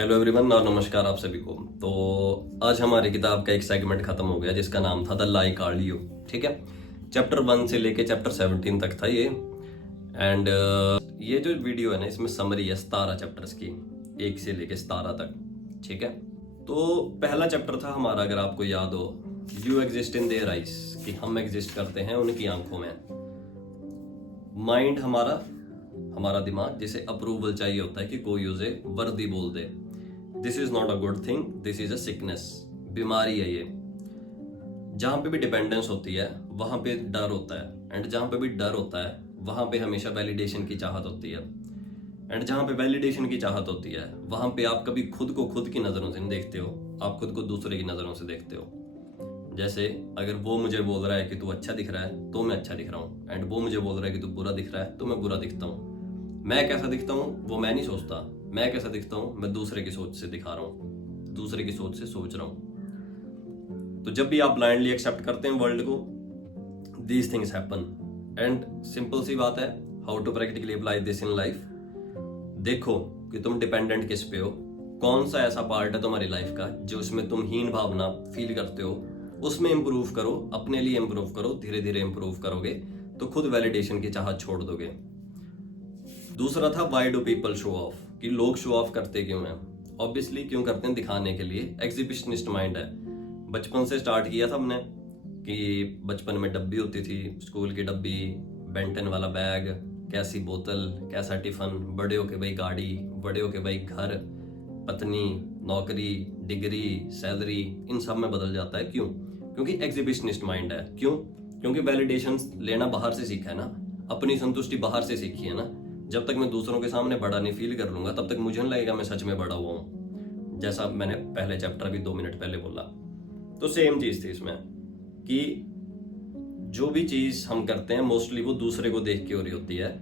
Hello everyone और नमस्कार आप सभी को। तो आज हमारी किताब का एक सेगमेंट खत्म हो गया जिसका नाम था द लाई कार्ड यू। ठीक है, चैप्टर 1 से लेके चैप्टर 17 तक था ये। एंड ये जो वीडियो है ना, इसमें समरी है 17 चैप्टर्स की, 1 से लेके 17 तक। ठीक है, तो पहला चैप्टर था हमारा, अगर आपको याद हो, you exist in their eyes, कि हम एग्जिस्ट करते हैं उनकी आंखों में। माइंड हमारा दिमाग, जिसे अप्रूवल चाहिए होता है कि कोई उसे वर्दी बोल दे। This is not a good thing, this is a sickness, बीमारी है ये। जहां पे भी डिपेंडेंस होती है वहां पे डर होता है, एंड जहां पे भी डर होता है वहां पे हमेशा वैलिडेशन की चाहत होती है। एंड जहां पे वैलिडेशन की चाहत होती है वहां पे आप कभी खुद को खुद की नजरों से नहीं देखते हो, आप खुद को दूसरे की नजरों से देखते हो। जैसे अगर वो मुझे बोल रहा है कि तू अच्छा दिख रहा है तो मैं अच्छा दिख रहा हूँ, एंड वो मुझे बोल रहा है कि तू बुरा दिख रहा है तो मैं बुरा दिखता हूँ। मैं कैसा दिखता हूँ वो मैं नहीं सोचता, मैं कैसा दिखता हूँ मैं दूसरे की सोच से दिखा रहा हूँ, दूसरे की सोच से सोच रहा हूँ। तो जब भी आप ब्लाइंडली एक्सेप्ट करते हैं वर्ल्ड को, these things happen. And simple सी बात है, how to practically apply this in life. देखो कि तुम डिपेंडेंट किस पे हो, कौन सा ऐसा पार्ट है तुम्हारी लाइफ का जो उसमें तुम हीन भावना फील करते हो, उसमें इंप्रूव करो, अपने लिए इंप्रूव करो। धीरे धीरे इंप्रूव करोगे तो खुद वैलिडेशन की चाहत छोड़ दोगे। दूसरा था why do people show off, कि लोग शो ऑफ करते क्यों हैं। ऑब्वियसली क्यों करते हैं, दिखाने के लिए। एग्जिबिशनिस्ट माइंड है। बचपन से स्टार्ट किया था हमने कि बचपन में डब्बी होती थी, स्कूल की डब्बी, बेंटन वाला बैग, कैसी बोतल, कैसा टिफन, बड़े होके भाई गाड़ी, बड़े होके भाई घर, पत्नी, नौकरी, डिग्री, सैलरी, इन सब में बदल जाता है। क्यों? क्योंकि एग्जिबिशनिस्ट माइंड है। क्यों? क्योंकि वैलिडेशन लेना बाहर से सीखा है ना, अपनी संतुष्टि बाहर से सीखी है ना। जब तक मैं दूसरों के सामने बड़ा नहीं फील कर लूंगा तब तक मुझे नहीं लगेगा मैं सच में बड़ा हुआ हूं। जैसा मैंने पहले चैप्टर भी 2 मिनट पहले बोला, तो सेम चीज थी इसमें कि जो भी चीज हम करते हैं मोस्टली वो दूसरे को देख के हो रही होती है।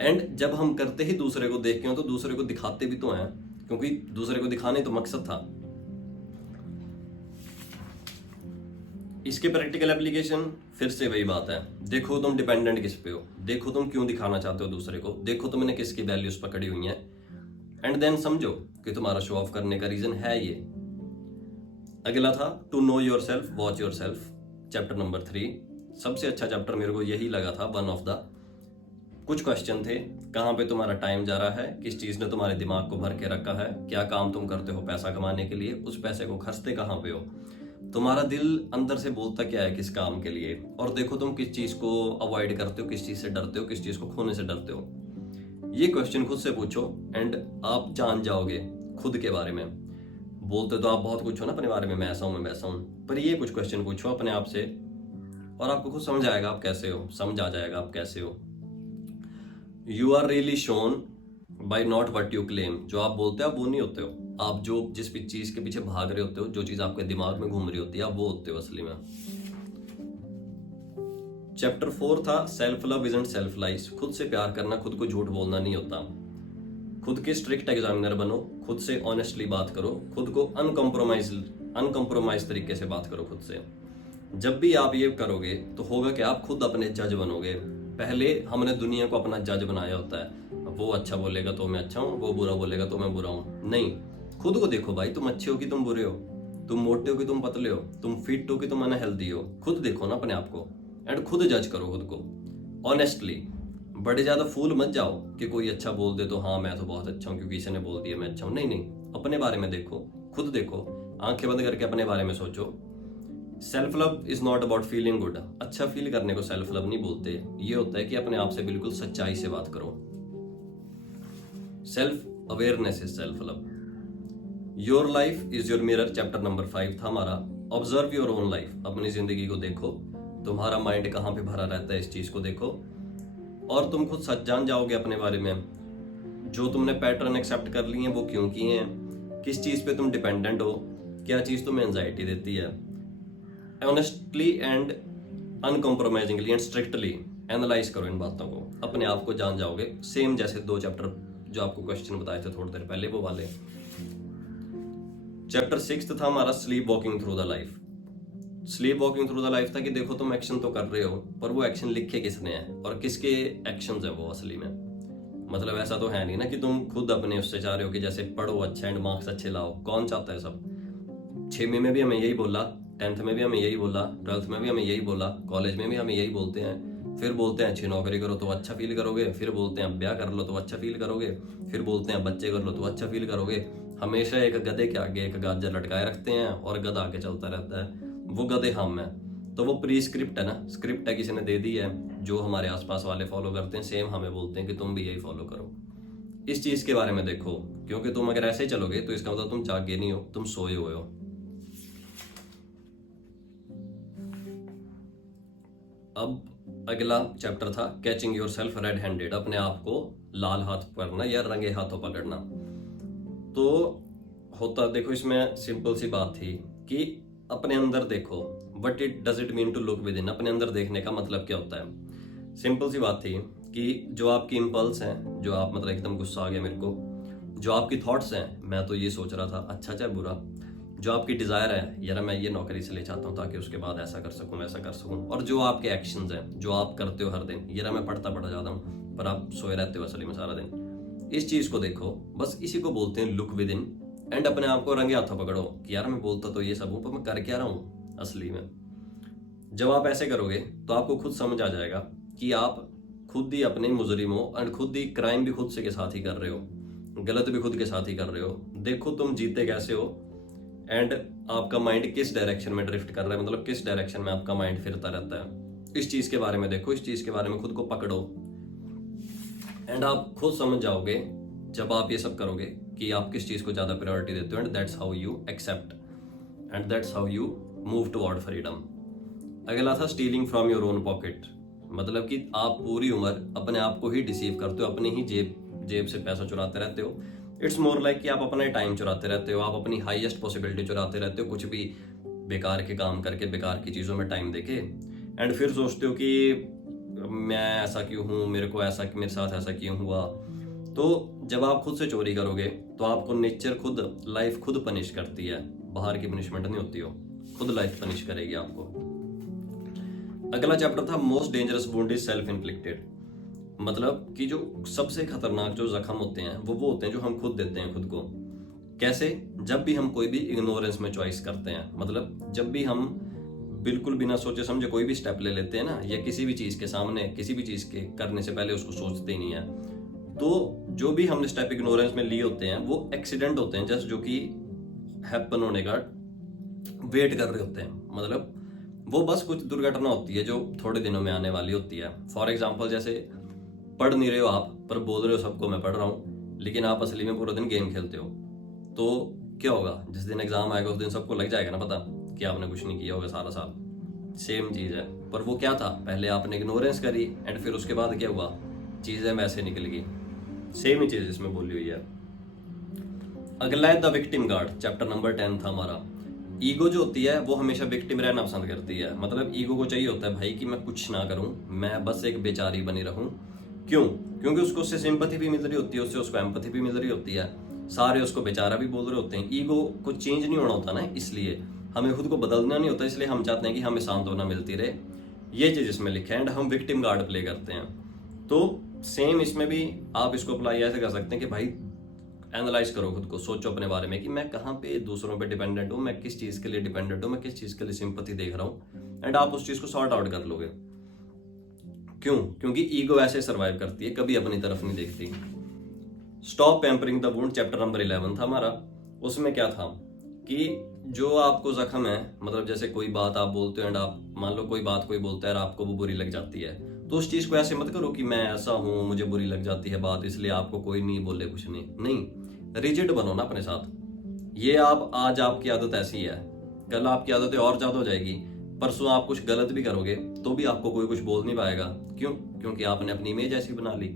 एंड जब हम करते ही दूसरे को देख के हो तो दूसरे को दिखाते भी तो हैं, क्योंकि दूसरे को दिखाने तो मकसद था। इसके प्रैक्टिकल एप्लीकेशन फिर से वही बात है। देखो तुम डिपेंडेंट किस पे हो, देखो तुम क्यों दिखाना चाहते हो दूसरे को, देखो तुमने किसकी वैल्यूज पकड़ी हुई हैं, एंड देन समझो कि तुम्हारा शो ऑफ करने का रीजन है ये। अगला था to know yourself watch yourself, chapter number 3। सबसे अच्छा चैप्टर मेरे को यही लगा था, वन ऑफ द। कुछ क्वेश्चन थे, कहाँ पे तुम्हारा टाइम जा रहा है, किस चीज ने तुम्हारे दिमाग को भर के रखा है, क्या काम तुम करते हो पैसा कमाने के लिए, उस पैसे को खर्चते कहाँ पे हो, तुम्हारा दिल अंदर से बोलता क्या है किस काम के लिए, और देखो तुम किस चीज को अवॉइड करते हो, किस चीज से डरते हो, किस चीज को खोने से डरते हो। ये क्वेश्चन खुद से पूछो एंड आप जान जाओगे खुद के बारे में। बोलते तो आप बहुत कुछ हो ना अपने बारे में, मैं ऐसा हूं मैं वैसा हूं, पर ये कुछ क्वेश्चन पूछो अपने आप से और आपको खुद समझ आएगा आप कैसे हो, समझ आ जाएगा आप कैसे हो। You are really shown by not what you claim, जो आप बोलते हो आप वो नहीं होते हो। आप जो जिस भी चीज के पीछे भाग रहे होते हो, जो चीज आपके दिमाग में घूम रही होती है, आप वो होते हो असली में। चैप्टर 4 था self love isn't self lies, खुद से प्यार करना खुद को झूठ बोलना नहीं होता। खुद के स्ट्रिक्ट एग्जामिनर बनो, खुद से ऑनेस्टली बात करो, खुद को अनकम्प्रोमाइज तरीके से बात करो खुद से। जब भी आप ये करोगे तो होगा कि आप खुद अपने जज बनोगे। पहले हमने दुनिया को अपना जज बनाया होता है, वो अच्छा बोलेगा तो मैं अच्छा हूँ, वो बुरा बोलेगा तो मैं बुरा हूँ। नहीं, खुद को देखो भाई, तुम अच्छे हो कि तुम बुरे हो, तुम मोटे हो कि तुम पतले हो, तुम फिट हो कि तुम अनहेल्दी हो। खुद देखो ना अपने आप को एंड खुद जज करो खुद को ऑनेस्टली। बड़े ज्यादा फूल मत जाओ कि कोई अच्छा बोल दे तो हाँ मैं तो बहुत अच्छा हूँ क्योंकि किसी ने बोल दिया मैं अच्छा हूँ। नहीं नहीं, अपने बारे में देखो, खुद देखो, आंखें बंद करके अपने बारे में सोचो। Self love is not about feeling good, अच्छा फील करने को सेल्फ लव नहीं बोलते। ये होता है कि अपने आप से बिल्कुल सच्चाई से बात करो। Self awareness is self love. Your life is your mirror, chapter number 5 था हमारा। ऑब्जर्व योर ओन लाइफ, अपनी जिंदगी को देखो, तुम्हारा माइंड कहाँ पे भरा रहता है इस चीज को देखो, और तुम खुद सच जान जाओगे अपने बारे में। जो तुमने पैटर्न एक्सेप्ट कर लिए हैं वो क्यों किए हैं, किस चीज पे तुम डिपेंडेंट हो, क्या चीज तुम्हें एंजाइटी देती है। Honestly and uncompromisingly and strictly analyse करो इन बातों को, अपने आप को जान जाओगे। सेम जैसे 2 चैप्टर जो आपको क्वेश्चन बताए थे थोड़ी देर पहले वो वाले। चैप्टर 6 था हमारा sleep walking through the life. Sleep walking through the life था कि देखो तुम एक्शन तो कर रहे हो पर वो एक्शन लिखे किसने हैं और किसके एक्शंस है वो असली में। मतलब ऐसा तो है नहीं ना कि तुम खुद अपने उससे चाह रहे हो कि जैसे पढ़ो अच्छा एंड मार्क्स अच्छे लाओ। कौन चाहता है सब? 6वीं में भी हमें यही बोला, 10th में भी हमें यही बोला, 12th में भी हमें यही बोला, कॉलेज में भी हमें यही बोलते हैं। फिर बोलते हैं अच्छी नौकरी करो तो अच्छा फील करोगे, फिर बोलते हैं ब्याह कर लो तो अच्छा फील करोगे, फिर बोलते हैं बच्चे कर लो तो अच्छा फील करोगे। हमेशा एक गधे के आगे एक गाजर लटकाए रखते हैं और गधा आगे चलता रहता है। वो गधे हम हैं। तो वो प्री स्क्रिप्ट है ना, स्क्रिप्ट है किसी ने दे दी है, जो हमारे आसपास वाले फॉलो करते हैं, सेम हमें बोलते हैं कि तुम भी यही फॉलो करो। इस चीज के बारे में देखो, क्योंकि तुम अगर ऐसे ही चलोगे तो इसका मतलब तुम जागे नहीं हो, तुम सोए हुए हो। अब अगला चैप्टर था catching your self red handed, अपने आप को लाल हाथ पकड़ना या रंगे हाथों पकड़ना। तो होता देखो, इसमें सिंपल सी बात थी कि अपने अंदर देखो, what it does it mean to look within, अपने अंदर देखने का मतलब क्या होता है। सिंपल सी बात थी कि जो आपकी इम्पल्स हैं, जो आप मतलब एकदम गुस्सा आ गया मेरे को, जो आपकी थॉट्स हैं, मैं तो ये सोच रहा था अच्छा चाहे बुरा, जो आपकी डिजायर है यार मैं ये नौकरी इसलिए चाहता हूँ ताकि उसके बाद ऐसा कर सकूं वैसा कर सकूं, और जो आपके एक्शंस हैं जो आप करते हो हर दिन, यार मैं पढ़ता जाता हूँ पर आप सोए रहते हो असली में सारा दिन। इस चीज को देखो, बस इसी को बोलते हैं लुक विद इन। एंड अपने आप को रंगे हाथों पकड़ो कि यार मैं बोलता तो ये सब हूँ पर मैं कर क्या रहा हूँ असली में। जब आप ऐसे करोगे तो आपको खुद समझ आ जाएगा कि आप खुद ही अपने मुजरिम हो एंड खुद ही क्राइम भी खुद से के साथ ही कर रहे हो, गलत भी खुद के साथ ही कर रहे हो। देखो तुम जीते कैसे हो एंड आपका माइंड किस डायरेक्शन में ड्रिफ्ट कर रहा है, मतलब किस डायरेक्शन में आपका माइंड फिरता रहता है। इस चीज के बारे में देखो, इस चीज के बारे में खुद को पकड़ो एंड आप खुद समझ जाओगे जब आप ये सब करोगे कि आप किस चीज को ज्यादा प्रायोरिटी देते हो। And that's how you accept and that's how you move toward freedom. अगला था stealing from your own pocket, मतलब कि आप पूरी उम्र अपने आप को ही डिसीव करते हो, अपनी ही जेब से पैसा चुराते रहते हो। इट्स मोर लाइक कि आप अपना टाइम चुराते रहते हो, आप अपनी हाईएस्ट पॉसिबिलिटी चुराते रहते हो, कुछ भी बेकार के काम करके, बेकार की चीज़ों में टाइम देके, एंड फिर सोचते हो कि मैं ऐसा क्यों हूँ, मेरे को ऐसा, मेरे साथ ऐसा क्यों हुआ। तो जब आप खुद से चोरी करोगे तो आपको नेचर खुद, लाइफ खुद पनिश करती है, बाहर की पनिशमेंट नहीं होती हो, खुद लाइफ पनिश करेगी आपको। अगला चैप्टर था most dangerous wound is self inflicted, मतलब कि जो सबसे खतरनाक जो जख्म होते हैं वो होते हैं जो हम खुद देते हैं खुद को। कैसे? जब भी हम कोई भी इग्नोरेंस में चॉइस करते हैं, मतलब जब भी हम बिल्कुल बिना सोचे समझे कोई भी स्टेप ले लेते हैं ना, या किसी भी चीज के सामने, किसी भी चीज के करने से पहले उसको सोचते ही नहीं है, तो जो भी हमने स्टेप इग्नोरेंस में लिए होते हैं वो एक्सीडेंट होते हैं जस्ट, जो कि हैपन होने का वेट कर रहे होते हैं। मतलब वो बस कुछ दुर्घटना होती है जो थोड़े दिनों में आने वाली होती है। फॉर एग्जाम्पल, जैसे पढ़ नहीं रहे हो आप पर बोल रहे हो सबको मैं पढ़ रहा हूँ, लेकिन आप असली में पूरा दिन गेम खेलते हो, तो क्या होगा? जिस दिन एग्जाम आएगा उस दिन सबको लग जाएगा ना पता कि आपने कुछ नहीं किया होगा सारा साल। सेम चीज है, पर वो क्या था, पहले आपने इग्नोरेंस करी एंड फिर उसके बाद क्या हुआ, चीजें वैसे निकल गई। सेम ही चीज इसमें बोली हुई है। अगला है the victim guard, chapter number 10 था हमारा। ईगो जो होती है वो हमेशा विक्टिम रहना पसंद करती है, मतलब ईगो को चाहिए होता है भाई कि मैं कुछ ना करूं, मैं बस एक बेचारी बनी रहूं। क्यों? क्योंकि उसको उससे सिंपैथी भी मिल रही होती है, उससे उसको एम्पैथी भी मिल रही होती है, सारे उसको बेचारा भी बोल रहे होते हैं। ईगो को चेंज नहीं होना होता ना, इसलिए हमें खुद को बदलना नहीं होता, इसलिए हम चाहते हैं कि हमें सांत्वना मिलती रहे। ये चीज इसमें लिखा है एंड हम विक्टिम गार्ड प्ले करते हैं। तो सेम इसमें भी आप इसको अप्लाई ऐसे कर सकते हैं कि भाई एनालाइज करो खुद को, सोचो अपने बारे में कि मैं कहाँ पे दूसरों पे डिपेंडेंट हूँ, मैं किस चीज के लिए डिपेंडेंट हूँ, मैं किस चीज के लिए सिंपैथी देख रहा हूँ, एंड आप उस चीज को सॉर्ट आउट कर लोगे। क्यों? क्योंकि ईगो ऐसे सर्वाइव करती है, कभी अपनी तरफ नहीं देखती। Stop pampering the wound, chapter number 11 था हमारा। उसमें क्या था कि जो आपको जख्म है, मतलब जैसे कोई बात आप बोलते हो एंड आप मान लो कोई बात कोई बोलता है और आपको वो बुरी लग जाती है, तो उस चीज को ऐसे मत करो कि मैं ऐसा हूं, मुझे बुरी लग जाती है बात इसलिए आपको कोई नहीं बोले कुछ नहीं। रिजिड बनो ना अपने साथ। ये आप आज आपकी आदत ऐसी है, कल आपकी आदतें और ज्यादा हो जाएगी, परसों आप कुछ गलत भी करोगे तो भी आपको कोई कुछ बोल नहीं पाएगा। क्यों? क्योंकि आपने अपनी इमेज ऐसी बना ली।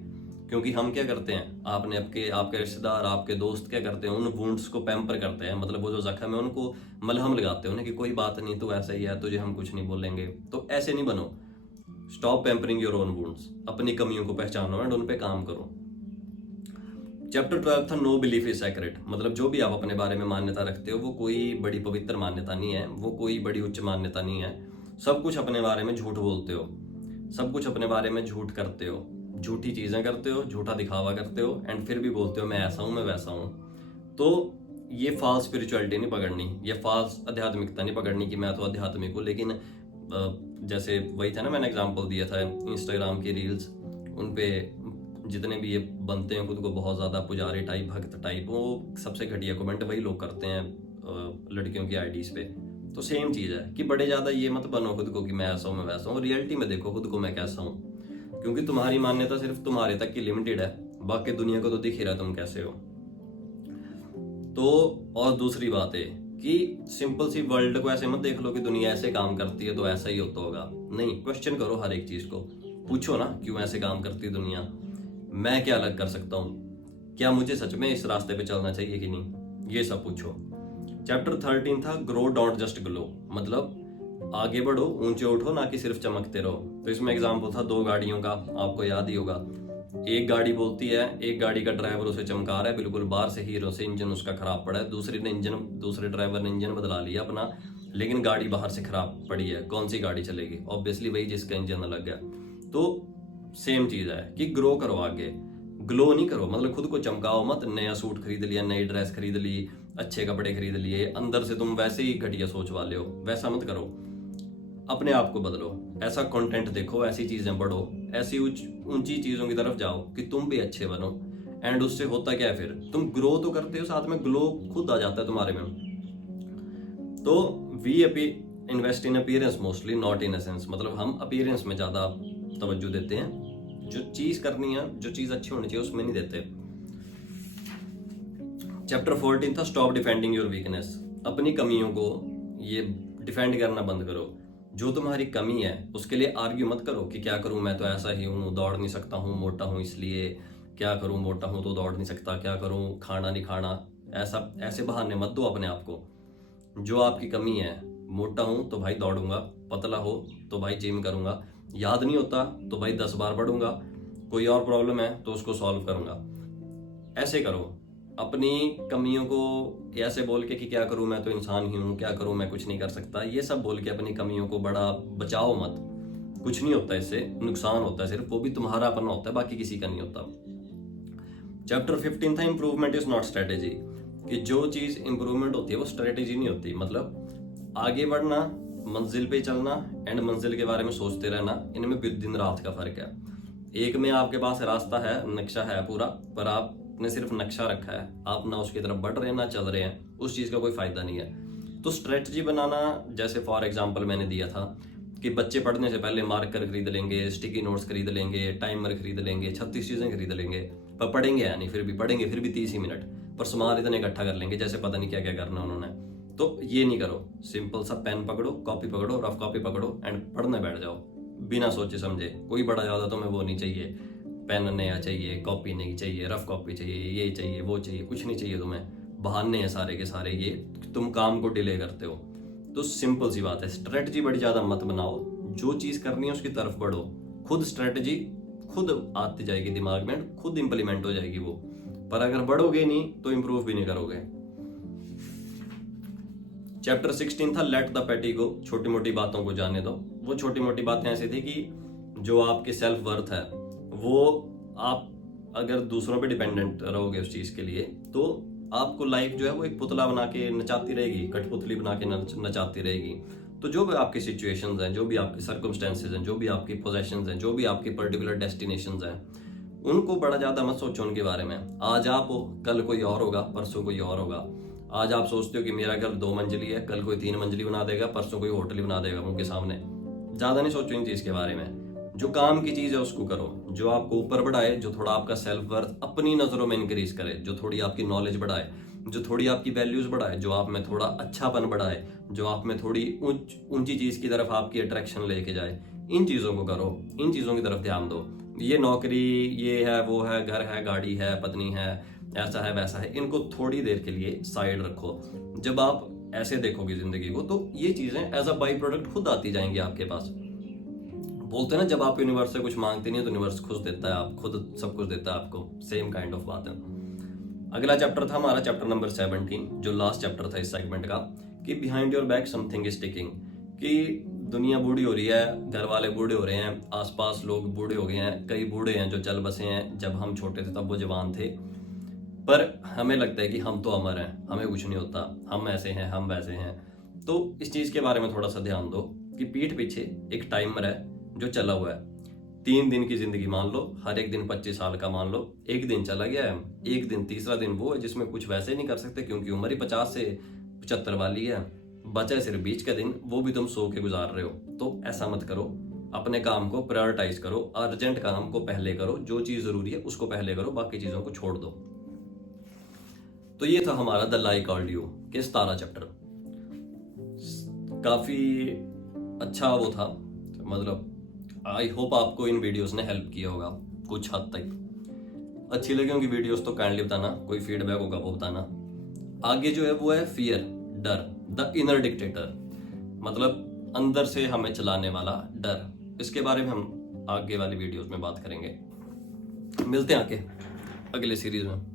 क्योंकि हम क्या करते हैं, आपने आपके रिश्तेदार, आपके दोस्त क्या करते हैं, उन वुंड्स को पैम्पर करते हैं, मतलब वो जो जख्म है उनको मलहम लगाते हैं उन्हें कि कोई बात नहीं, तो ऐसा ही है, तुझे हम कुछ नहीं बोलेंगे। तो ऐसे नहीं बनो। Stop pampering your own wounds, अपनी कमियों को पहचानो एंड उन पे काम करो। चैप्टर 12 था नो बिलीफ इज सैक्रेड, मतलब जो भी आप अपने बारे में मान्यता रखते हो वो कोई बड़ी पवित्र मान्यता नहीं है, वो कोई बड़ी उच्च मान्यता नहीं है। सब कुछ अपने बारे में झूठ बोलते हो, सब कुछ अपने बारे में झूठ करते हो, झूठी चीजें करते हो, झूठा दिखावा करते हो, एंड फिर भी बोलते हो मैं ऐसा हूं, मैं वैसा हूं। तो ये फॉल्स स्पिरिचुअलिटी नहीं पकड़नी, ये फॉल्स आध्यात्मिकता नहीं पकड़नी कि मैं तो आध्यात्मिक हूँ। लेकिन जैसे वही था ना, मैंने एग्जांपल दिया था इंस्टाग्राम की रील्स, उन पे जितने भी ये बनते हैं खुद को बहुत ज़्यादा पुजारी टाइप, भक्त टाइप, वो सबसे घटिया कमेंट वही लोग करते हैं लड़कियों की आईडीज पे। तो सेम चीज़ है कि बड़े ज़्यादा ये मत बनो खुद को कि मैं ऐसा हूँ, मैं वैसा हूँ। रियलिटी में देखो खुद को मैं कैसा हूँ, क्योंकि तुम्हारी मान्यता सिर्फ तुम्हारे तक की लिमिटेड है, बाकी दुनिया को तो दिख ही रहा तुम कैसे हो। तो और दूसरी बात है कि सिंपल सी वर्ल्ड को ऐसे मत देख लो कि दुनिया ऐसे काम करती है तो ऐसा ही होता होगा। नहीं, क्वेश्चन करो हर एक चीज को, पूछो ना क्यों ऐसे काम करती है दुनिया, मैं क्या अलग कर सकता हूँ, क्या मुझे सच में इस रास्ते पे चलना चाहिए कि नहीं, ये सब पूछो। चैप्टर 13 था ग्रो डोंट जस्ट ग्लो, मतलब आगे बढ़ो, ऊंचे उठो, ना कि सिर्फ चमकते रहो। तो इसमें एग्जाम्पल था 2 गाड़ियों का, आपको याद ही होगा। एक गाड़ी बोलती है, एक गाड़ी का ड्राइवर उसे चमका रहा है बिल्कुल बाहर से, हीरो से, इंजन उसका खराब पड़ा है। दूसरे ड्राइवर ने इंजन बदला लिया अपना, लेकिन गाड़ी बाहर से खराब पड़ी है। कौन सी गाड़ी चलेगी? ऑब्वियसली वही जिसका इंजन अलग है। तो सेम चीज है कि ग्रो करो, आगे ग्लो नहीं करो, मतलब खुद को चमकाओ मत। नया सूट खरीद लिया, नई ड्रेस खरीद ली, अच्छे कपड़े खरीद लिए, अंदर से तुम वैसे ही घटिया सोच वाले हो, वैसा मत करो। अपने आप को बदलो, ऐसा कंटेंट देखो, ऐसी चीजें पढ़ो, ऐसी ऊंची चीजों की तरफ जाओ कि तुम भी अच्छे बनो। एंड उससे होता क्या है, फिर तुम ग्रो तो करते हो, साथ में ग्लो खुद आ जाता है तुम्हारे में। तो we invest in appearance mostly, not in essence, मतलब हम अपीयरेंस में ज्यादा तवज्जो देते हैं। जो चीज करनी है, जो चीज अच्छी होनी चाहिए, उसमें नहीं देते। चैप्टर 14 था स्टॉप डिफेंडिंग योर वीकनेस, अपनी कमियों को ये डिफेंड करना बंद करो। जो तुम्हारी कमी है उसके लिए आर्ग्यू मत करो कि क्या करूं, मैं तो ऐसा ही हूं, दौड़ नहीं सकता हूं, मोटा हूं इसलिए, क्या करूं, मोटा हूं तो दौड़ नहीं सकता, क्या करूं, खाना नहीं खाना। ऐसे बहाने मत दो अपने आप को। जो आपकी कमी है, मोटा हूं तो भाई दौड़ूंगा, पतला हो तो भाई जिम करूंगा, याद नहीं होता तो भाई 10 बार पढ़ूंगा, कोई और प्रॉब्लम है तो उसको सॉल्व करूंगा। ऐसे करो। अपनी कमियों को ऐसे बोल के कि क्या करूं, मैं तो इंसान ही हूं, क्या करूं, मैं कुछ नहीं कर सकता, ये सब बोल के अपनी कमियों को बड़ा बचाओ मत। कुछ नहीं होता इससे, नुकसान होता है सिर्फ, वो भी तुम्हारा अपना होता है, बाकी किसी का नहीं होता। चैप्टर 15 था इंप्रूवमेंट इज नॉट स्ट्रेटेजी, कि जो चीज इंप्रूवमेंट होती है वो स्ट्रेटेजी नहीं होती। मतलब आगे बढ़ना, मंजिल पे चलना एंड मंजिल के बारे में सोचते रहना, इनमें दिन रात का फर्क है। एक में आपके पास रास्ता है, नक्शा है पूरा, पर आपने सिर्फ नक्शा रखा है, आप ना उसकी तरफ बढ़ रहे हैं ना चल रहे हैं, उस चीज का कोई फायदा नहीं है। तो स्ट्रेटजी बनाना, जैसे फॉर एग्जांपल मैंने दिया था कि बच्चे पढ़ने से पहले मार्कर खरीद लेंगे, स्टिकी नोट्स खरीद लेंगे, टाइमर खरीद लेंगे, 36 चीजें खरीद लेंगे, पर पढ़ेंगे यानी, फिर भी पढ़ेंगे फिर भी 30 ही मिनट, पर सामान इतना इकट्ठा कर लेंगे जैसे पता नहीं क्या क्या करना उन्होंने। तो ये नहीं करो, सिंपल सा पेन पकड़ो, कॉपी पकड़ो, रफ कॉपी पकड़ो एंड पढ़ने बैठ जाओ बिना सोचे समझे। कोई बड़ा ज्यादा तुम्हें वो नहीं चाहिए, पेन नया चाहिए, कॉपी नहीं चाहिए, रफ कॉपी चाहिए, ये चाहिए, वो चाहिए, कुछ नहीं चाहिए तुम्हें। बहाने हैं सारे के सारे, ये तुम काम को डिले करते हो। तो सिंपल सी बात है, स्ट्रेटजी बड़ी ज्यादा मत बनाओ, जो चीज करनी है उसकी तरफ बढ़ो। खुद स्ट्रेटजी खुद आती जाएगी दिमाग में, खुद इंप्लीमेंट हो जाएगी वो। पर अगर बढ़ोगे नहीं तो इंप्रूव भी नहीं करोगे। चैप्टर 16 था लेट द पेटी गो, छोटी मोटी बातों को जाने दो। वो छोटी मोटी बातें ऐसी थी कि जो आपकी सेल्फ वर्थ है, वो आप अगर दूसरों पे डिपेंडेंट रहोगे उस चीज के लिए, तो आपको लाइफ जो है वो एक पुतला बना के नचाती रहेगी, कठपुतली बना के नचाती रहेगी। तो जो भी आपकी सिचुएशंस हैं, जो भी आपके सर्कमस्टेंसेज हैं, जो भी आपकी पोजेशंस हैं, जो भी आपकी पर्टिकुलर डेस्टिनेशंस हैं, उनको बड़ा ज्यादा मत सोचो उनके बारे में। आज आप हो, कल कोई और होगा, परसों कोई और होगा। आज आप सोचते हो कि मेरा घर 2 मंजिली है, कल कोई 3 मंजिली बना देगा, परसों कोई होटल ही बना देगा मुंह के सामने। ज्यादा नहीं सोचो इन चीज के बारे में। जो काम की चीज है उसको करो, जो आपको ऊपर बढ़ाए, जो थोड़ा आपका सेल्फ वर्थ अपनी नजरों में इंक्रीज करे, जो थोड़ी आपकी नॉलेज बढ़ाए, जो थोड़ी आपकी वैल्यूज बढ़ाए, जो आप में थोड़ा अच्छापन बढ़ाए, जो आप में थोड़ी ऊंची चीज की तरफ आपकी अट्रैक्शन लेके जाए। इन चीजों को करो, इन चीजों की तरफ ध्यान दो। ये नौकरी, ये है, वो है, घर है, गाड़ी है, पत्नी है, ऐसा है, वैसा है, इनको थोड़ी देर के लिए साइड रखो। जब आप ऐसे देखोगे जिंदगी को, तो ये चीजें एज अ बाई प्रोडक्ट खुद आती जाएंगी आपके पास। बोलते हैं ना, जब आप यूनिवर्स से कुछ मांगते नहीं है तो यूनिवर्स खुद देता है, आप खुद सब कुछ देता है आपको। सेम काइंड ऑफ बात है। अगला चैप्टर था हमारा चैप्टर नंबर 17, जो लास्ट चैप्टर था इस सेगमेंट का, कि behind your back something is ticking, कि दुनिया बूढ़ी हो रही है, घर वाले बूढ़े हो रहे हैं, आसपास लोग बूढ़े हो गए हैं, कई बूढ़े हैं जो चल बसे हैं, जब हम छोटे थे तब वो जवान थे। पर हमें लगता है कि हम तो अमर हैं, हमें कुछ नहीं होता, हम ऐसे हैं, हम वैसे हैं। तो इस चीज़ के बारे में थोड़ा सा ध्यान दो कि पीठ पीछे एक टाइमर है जो चला हुआ है। 3 दिन की जिंदगी मान लो, हर एक दिन 25 साल का मान लो, एक दिन चला गया है, एक दिन तीसरा दिन वो है जिसमें कुछ वैसे नहीं कर सकते क्योंकि उम्र ही 50 से 75 वाली है। बचा है सिर्फ बीच का दिन, वो भी तुम सो के गुजार रहे हो। तो ऐसा मत करो, अपने काम को प्रायोरिटाइज करो, अर्जेंट काम को पहले करो, जो चीज़ ज़रूरी है उसको पहले करो, बाकी चीज़ों को छोड़ दो। तो ये था हमारा द लाइक कॉल्ड यू के 17 चैप्टर। काफ़ी अच्छा वो था, मतलब आई होप आपको इन वीडियोस ने हेल्प किया होगा कुछ हद तक। अच्छी लगी होंगी वीडियोस तो काइंडली बताना, कोई फीडबैक होगा वो बताना। आगे जो है वो है फियर, डर, द इनर डिक्टेटर, मतलब अंदर से हमें चलाने वाला डर। इसके बारे में हम आगे वाली वीडियोस में बात करेंगे। मिलते हैं आगे अगले सीरीज में।